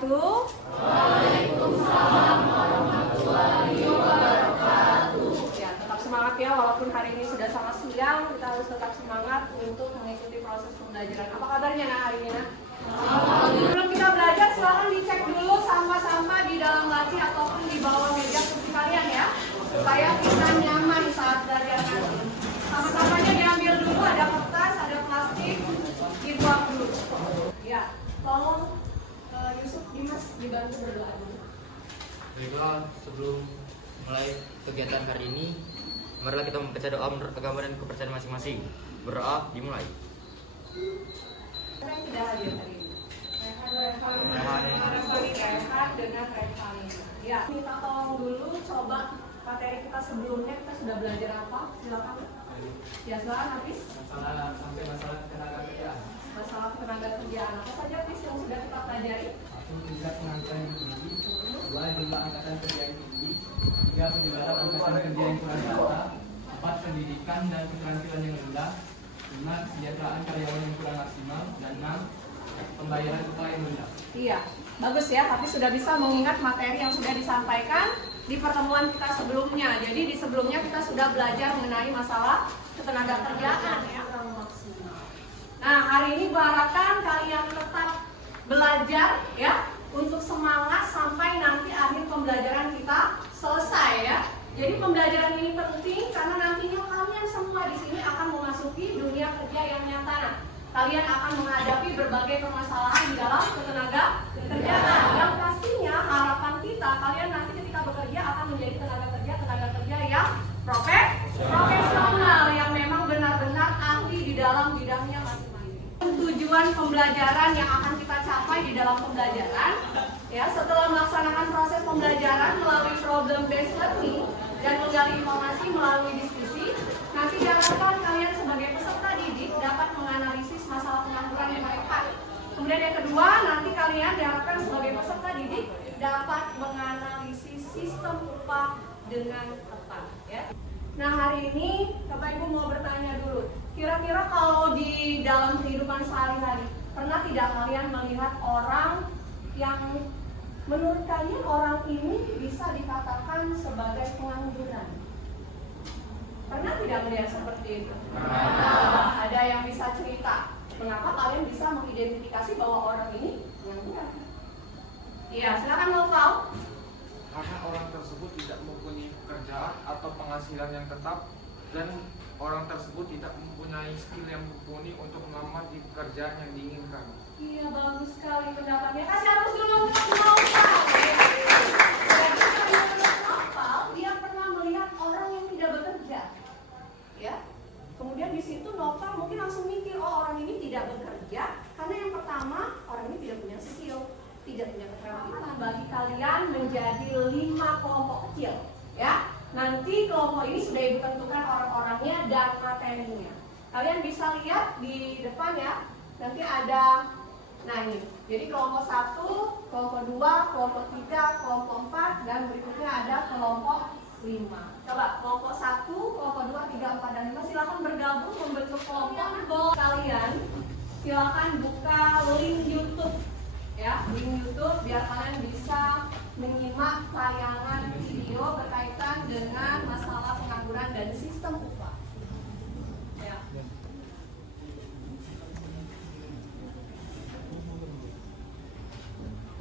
wabarakatuh. Waalaikumsalam warahmatullahi wabarakatuh. Ya, tetap semangat ya, walaupun hari ini sudah sangat siang, kita harus tetap semangat untuk mengikuti proses pembelajaran. Apa kabarnya Nah hari ini Nah? Sebelum kita belajar, silakan dicek dulu sampah-sampah di dalam laci ataupun di bawah meja kursi kalian ya, supaya kita nyaman saat belajar nanti. Sampah-sampahnya diambil dulu, ada kertas, ada plastik, dibuang dulu. Ya, tolong Yusuf, Dimas dibantu berdoa dulu. Baiklah, sebelum mulai kegiatan hari ini, marilah kita membaca doa menurut agama dan kepercayaan masing-masing. Berdoa dimulai. Saya tidak hadir hari ini. Rehat dengan Revalina. Ya, kita tolong dulu coba materi kita sebelumnya kita sudah belajar apa? Silakan. Ya, silakan Hafiz. Masalah tenaga kerjaan. Masalah tenaga kerjaan apa saja Hafiz yang sudah kita pelajari? Satu, tingkat pengangkatan yang tinggi. Dua, jumlah angkatan kerja yang tinggi. Tiga, penyebaran angkatan kerja yang kurang rata. Empat, pendidikan dan keterampilan yang rendah. Lima, kesejahteraan karyawan yang kurang maksimal. Dan enam, pembayaran upah yang rendah. Iya, bagus ya. Tapi sudah bisa mengingat materi yang sudah disampaikan di pertemuan kita sebelumnya. Jadi di sebelumnya kita sudah belajar mengenai masalah ketenaga kerjaan ya. Nah, hari ini gua harapkan kalian tetap belajar ya untuk semangat sampai nanti akhir pembelajaran kita selesai ya. Jadi pembelajaran ini penting karena nantinya kalian semua di sini akan memasuki dunia kerja yang nyata. Nah, kalian akan menghadapi berbagai permasalahan di dalam ketenaga kerjaan. Yang pastinya harapan kita kalian nanti ketika bekerja akan menjadi tenaga kerja yang profesional yang memang benar-benar ahli di dalam bidangnya masing-masing. Tujuan pembelajaran yang akan kita capai di dalam pembelajaran ya, setelah melaksanakan proses pembelajaran melalui problem based learning dan menggali informasi melalui diskusi, nanti diharapkan kalian sebagai peserta didik dapat menganalisis masalah pengangguran yang mereka. Kemudian yang kedua, nanti kalian diharapkan sebagai peserta didik dapat menganalisis sistem upah dengan tepat ya. Nah, hari ini Bapak Ibu mau bertanya dulu, kira-kira kalau di dalam kehidupan sehari-hari pernah tidak kalian melihat orang yang menurut kalian orang ini bisa dikatakan sebagai pengangguran? Pernah tidak melihat seperti itu? Ada yang bisa cerita mengapa kalian bisa mengidentifikasi bahwa orang ini pengangguran? Iya, silakan Noval. Karena orang tersebut tidak mempunyai pekerjaan atau penghasilan yang tetap dan orang tersebut tidak mempunyai skill yang mumpuni untuk melamar di pekerjaan yang diinginkan. Iya, bagus sekali pendapatnya. Kasih atas dulu untuk Noval. Jadi menurut Noval, dia pernah melihat orang yang tidak bekerja. Ya. Kemudian di situ Noval mungkin langsung mikir, oh orang ini tidak bekerja karena yang pertama orang ini tidak punya skill, tidak punya keterampilan. Bagi kalian menjadi 5 kelompok kecil, ya. Nanti kelompok ini sudah ibu tentukan orang-orangnya dan materinya. Kalian bisa lihat di depan ya. Nanti ada, nah ini. Jadi kelompok 1, kelompok 2, kelompok 3, kelompok 4, dan berikutnya ada kelompok 5. Coba kelompok 1, kelompok 2, 3, 4, dan 5 silakan bergabung membentuk kelompok. Kalian silakan buka link YouTube ya, link YouTube biar kalian bisa menyimak tayangan video berkaitan dengan masalah pengangguran dan sistem upah. Ya.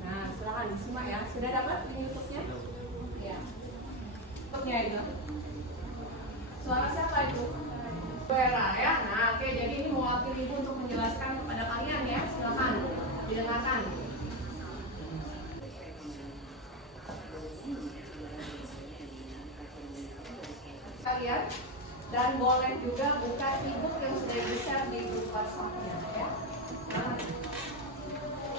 Nah, silakan disimak ya. Sudah dapat link YouTube-nya? Ya. YouTube-nya itu. Suara siapa itu? Vera ya. Nah, oke, jadi ini mewakili Ibu untuk menjelaskan kepada kalian ya. Silakan didengarkan. Kalian dan boleh juga buka e-book yang sudah di-share di grup WhatsApp-nya ya. Nah,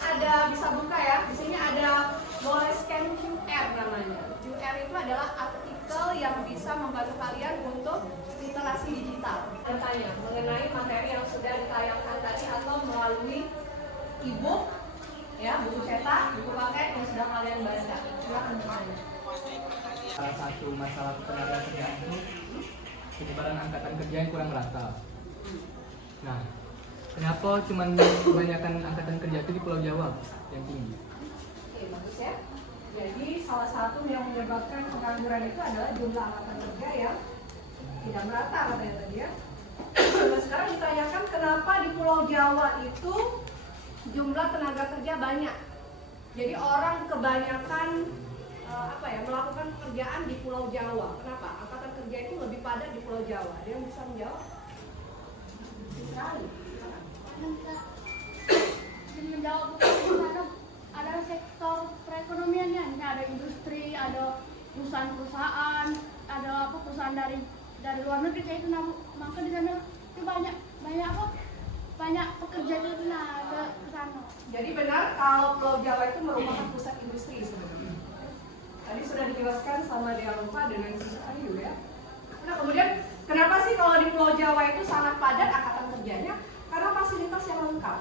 ada bisa buka ya. Di sini ada boleh scan QR namanya. QR itu adalah artikel yang bisa membantu kalian untuk literasi digital. Bertanya mengenai materi yang sudah ditayangkan tadi atau melalui e-book ya, buku cetak, buku paket yang sudah kalian baca. Silakan bertanya. Salah satu masalah tenaga kerjaan itu penyebaran angkatan kerja yang kurang rata. Nah, kenapa cuman kebanyakan angkatan kerja itu di Pulau Jawa yang tinggi? Oke, bagus ya. Jadi salah satu yang menyebabkan pengangguran itu adalah jumlah angkatan kerja yang tidak merata katanya tadi ya. Nah, sekarang ditanyakan kenapa di Pulau Jawa itu jumlah tenaga kerja banyak. Jadi orang kebanyakan melakukan pekerjaan di Pulau Jawa. Kenapa? Angkatan kerja itu lebih padat di Pulau Jawa. Ada yang bisa menjawab? Sekali. Menjawab karena ada sektor perekonomiannya, ada industri, ada perusahaan-perusahaan, ada perusahaan dari luar negeri kayak itu, maka di sana itu banyak pekerja itu ke sana. Jadi benar kalau Pulau Jawa itu merupakan pusat industri sebenarnya. Tadi sudah dijelaskan sama Dea Lupa dengan Sister Ayu ya. Nah kemudian kenapa sih kalau di Pulau Jawa itu sangat padat angkatan kerjanya? Karena fasilitas yang lengkap.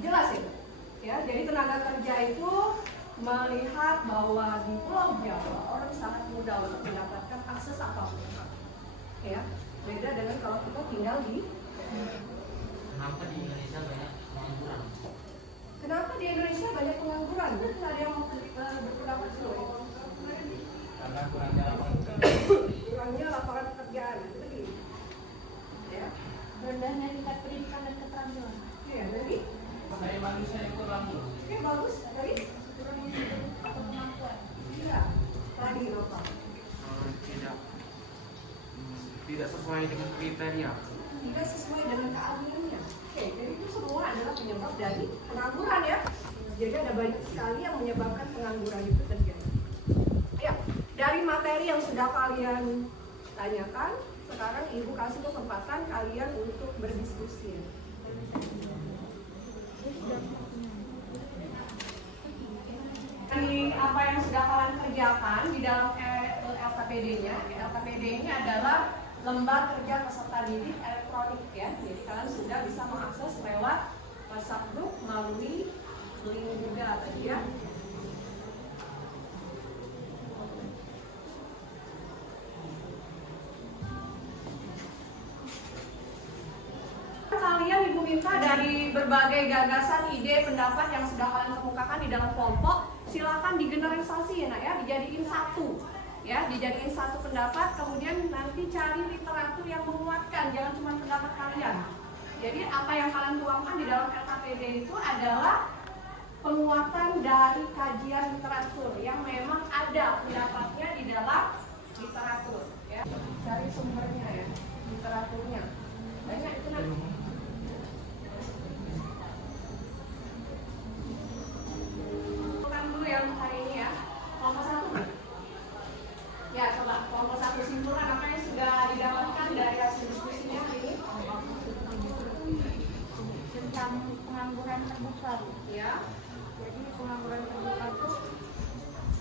Jelas ya. Jadi tenaga kerja itu melihat bahwa di Pulau Jawa orang sangat mudah untuk mendapatkan akses apapun. Ya, beda dengan kalau kita tinggal di. Kenapa di Indonesia banyak pengangguran? Kenapa di Indonesia banyak pengangguran? Mungkin ada yang berpendapat dulu. Karena kurangnya lapangan kerja. Kurangnya lapangan pekerjaan. Jadi, ya. Rendahnya tingkat pendidikan dan keterampilan. Iya, jadi Saya manusia yang kurang. oke bagus. Dari Atau kemampuan. iya. Tadi apa? Tidak sesuai dengan kriteria. Tidak sesuai dengan keahliannya. Oke, jadi itu semua adalah penyebab dari pengangguran ya. Jadi ada banyak sekali yang menyebabkan pengangguran itu terjadi. Ya, dari materi yang sudah kalian tanyakan, sekarang Ibu kasih kesempatan kalian untuk berdiskusi. Dari apa yang sudah kalian kerjakan di dalam LKPD-nya, LKPD-nya adalah Lembar Kerja Peserta Didik Elektronik ya. Jadi kalian sudah bisa mengakses lewat WhatsApp group melalui link juga tadi ya. Kalian Ibu minta dari berbagai gagasan, ide, pendapat yang sudah kalian kemukakan di dalam kelompok, silakan digeneralisasi ya nak ya, dijadiin satu. Ya, dijadiin satu pendapat, kemudian nanti cari literatur yang menguatkan, jangan cuma pendapat kalian. Jadi apa yang kalian tuangkan di dalam LKPD itu adalah penguatan dari kajian literatur yang memang ada pendapatnya di dalam literatur. Ya, cari sumbernya ya, literaturnya. Banyak itu nanti. Bukan dulu yang hari ini ya, kelompok satu. Ya, coba kelompok satu simpulkan apa yang sudah didapatkan dari hasil diskusinya hari ini. Tentang pengangguran terbuka. Ya, Jadi pengangguran terbuka itu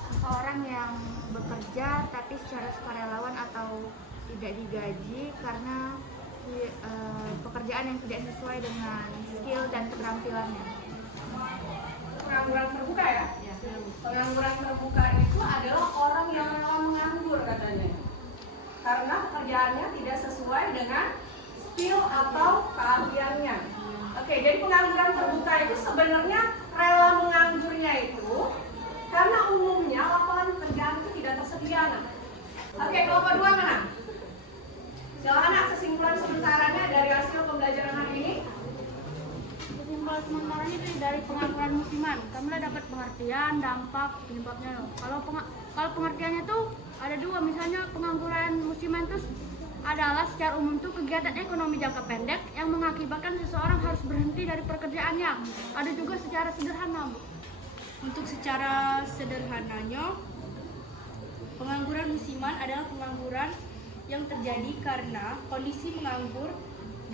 seseorang yang bekerja tapi secara sukarelawan atau tidak digaji karena pekerjaan yang tidak sesuai dengan skill dan keterampilannya. pengangguran terbuka ya. Pengangguran terbuka itu adalah orang yang rela menganggur katanya. Karena pekerjaannya tidak sesuai dengan skill atau keahliannya. Oke, jadi pengangguran terbuka itu sebenarnya rela menganggurnya itu karena umumnya lapangan pekerjaan itu tidak tersedia. Nah. Oke, kelompok dua mana? Silakan nak kesimpulan sementaranya dari hasil pembelajaran hari ini. Kesimpulan sementaranya itu dari pengangguran musiman. Kami dapat pengertian, dampak, penyebabnya. Kalau pengertiannya itu ada dua, misalnya pengangguran musiman itu adalah secara umum itu kegiatan ekonomi jangka pendek yang mengakibatkan seseorang harus berhenti dari pekerjaannya. Ada juga secara sederhana, Bu. Untuk secara sederhananya, pengangguran musiman adalah pengangguran yang terjadi karena kondisi menganggur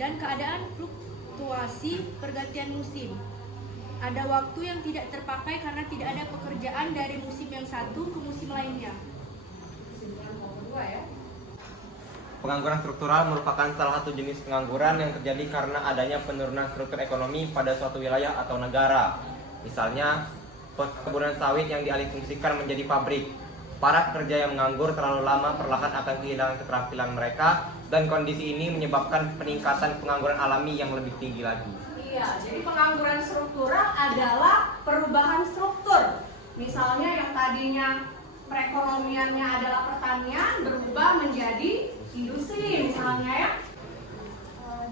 dan keadaan fluktuasi pergantian musim. Ada waktu yang tidak terpakai karena tidak ada pekerjaan dari musim yang satu ke musim lainnya. Kesimpulan kelompok dua ya. Pengangguran struktural merupakan salah satu jenis pengangguran yang terjadi karena adanya penurunan struktur ekonomi pada suatu wilayah atau negara. Misalnya, perkebunan sawit yang dialihfungsikan menjadi pabrik. Para pekerja yang menganggur terlalu lama perlahan akan kehilangan keterampilan mereka, dan kondisi ini menyebabkan peningkatan pengangguran alami yang lebih tinggi lagi. Iya, jadi pengangguran struktural adalah perubahan struktur Misalnya yang tadinya perekonomiannya adalah pertanian berubah menjadi industri misalnya ya.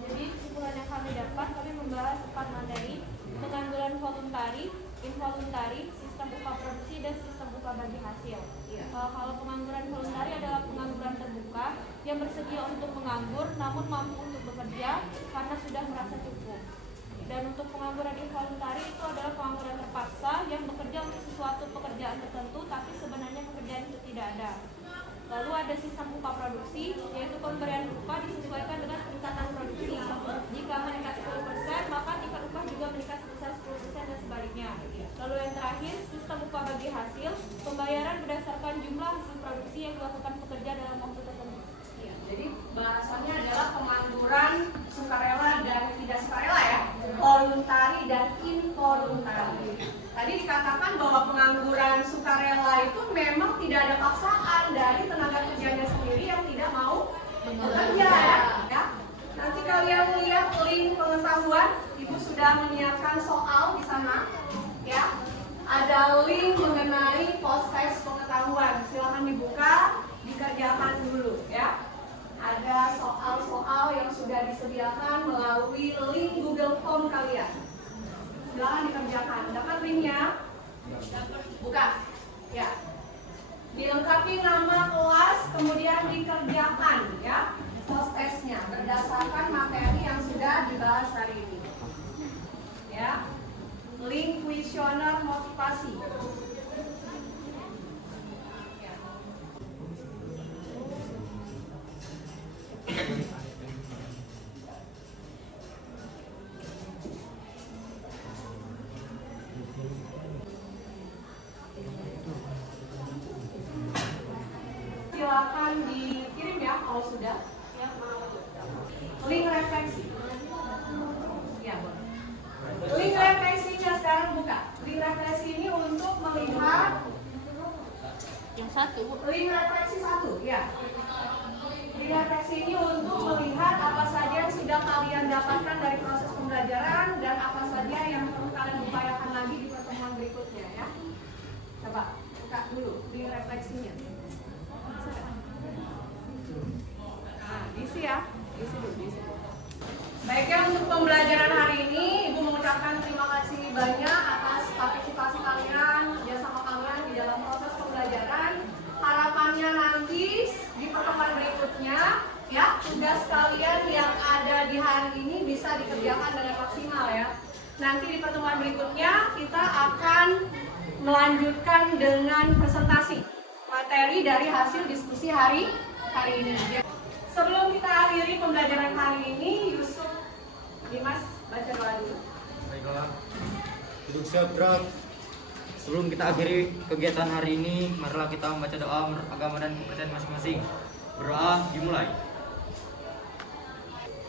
Jadi kesimpulan yang kami dapat, kami membahas 4 materi: pengangguran voluntari, involuntari, sistem upah produksi, dan sistem upah bagi hasil. Kalau pengangguran voluntari adalah pengangguran terbuka yang bersedia untuk menganggur namun mampu untuk bekerja karena sudah merasa cukup. Dan untuk pengangguran involuntari itu adalah pengangguran terpaksa yang bekerja untuk sesuatu pekerjaan tertentu tapi sebenarnya pekerjaan itu tidak ada. Lalu ada sistem upah produksi, yaitu pemberian upah disesuaikan dengan peningkatan produksi. Jika meningkat 10%, maka tingkat upah juga meningkat sebesar 10% dan sebaliknya. Lalu yang terakhir, sistem upah bagi hasil, pembayaran berdasarkan jumlah hasil produksi yang dilakukan pekerja dalam waktu tertentu. Jadi bahasannya adalah pengangguran sukarela dan tidak sukarela ya, voluntari dan involuntari. Tadi dikatakan bahwa pengangguran sukarela itu memang tidak ada paksaan dari tenaga kerjanya sendiri yang tidak mau bekerja ya. Nanti kalian lihat link pengetahuan, Ibu sudah menyiapkan soal di sana ya. Ada link mengenai post test pengetahuan, silakan dibuka, dikerjakan dulu ya. Ada soal-soal yang sudah disediakan melalui link Google Form kalian. Silakan dikerjakan. Dapat linknya? Buka. Ya. Dilengkapi nama kelas, kemudian dikerjakan ya. Post testnya berdasarkan materi yang sudah dibahas hari ini. Ya. Link kuesioner motivasi. Silakan dikirim ya kalau sudah. Ya. Link refleksi. Ya, boleh. Link refleksinya sekarang buka. Link refleksi ini untuk melihat Yang satu. link refleksi 1 ya. Link refleksi ini untuk melihat apa saja yang sudah kalian dapatkan dari proses pembelajaran dan apa saja yang perlu kalian upayakan lagi di pertemuan berikutnya ya. Coba buka dulu link refleksinya. Nah, isi ya. Isi dulu, isi dulu. Baiknya untuk pembelajaran hari ini, Ibu mengucapkan terima kasih banyak atas partisipasi kalian, kerjasama kalian di dalam proses pembelajaran. Harapannya nanti di pertemuan berikutnya, ya tugas kalian yang ada di hari ini bisa dikerjakan dengan maksimal ya. Nanti di pertemuan berikutnya kita akan melanjutkan dengan presentasi materi dari hasil diskusi hari ini. Sebelum kita akhiri pembelajaran hari ini, Yusuf, Dimas, baca doa dulu. Baiklah, duduk siap gerak. Sebelum kita akhiri kegiatan hari ini, marilah kita membaca doa menurut agama dan kepercayaan masing-masing. Berdoa dimulai.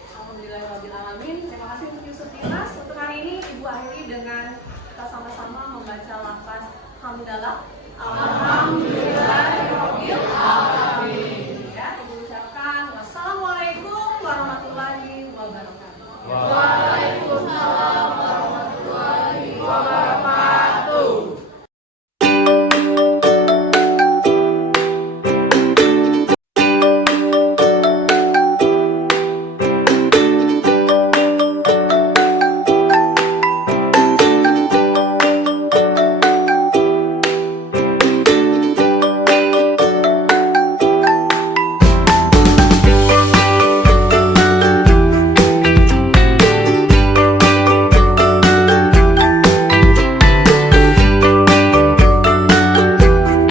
Alhamdulillahirrahmanirrahim. Terima kasih untuk Yusuf Dimas. Untuk hari ini Ibu akhiri dengan kita sama-sama membaca lafaz hamdalah. Alhamdulillahirabbil alamin. Ya, Ibu ucapkan wassalamualaikum warahmatullahi wabarakatuh.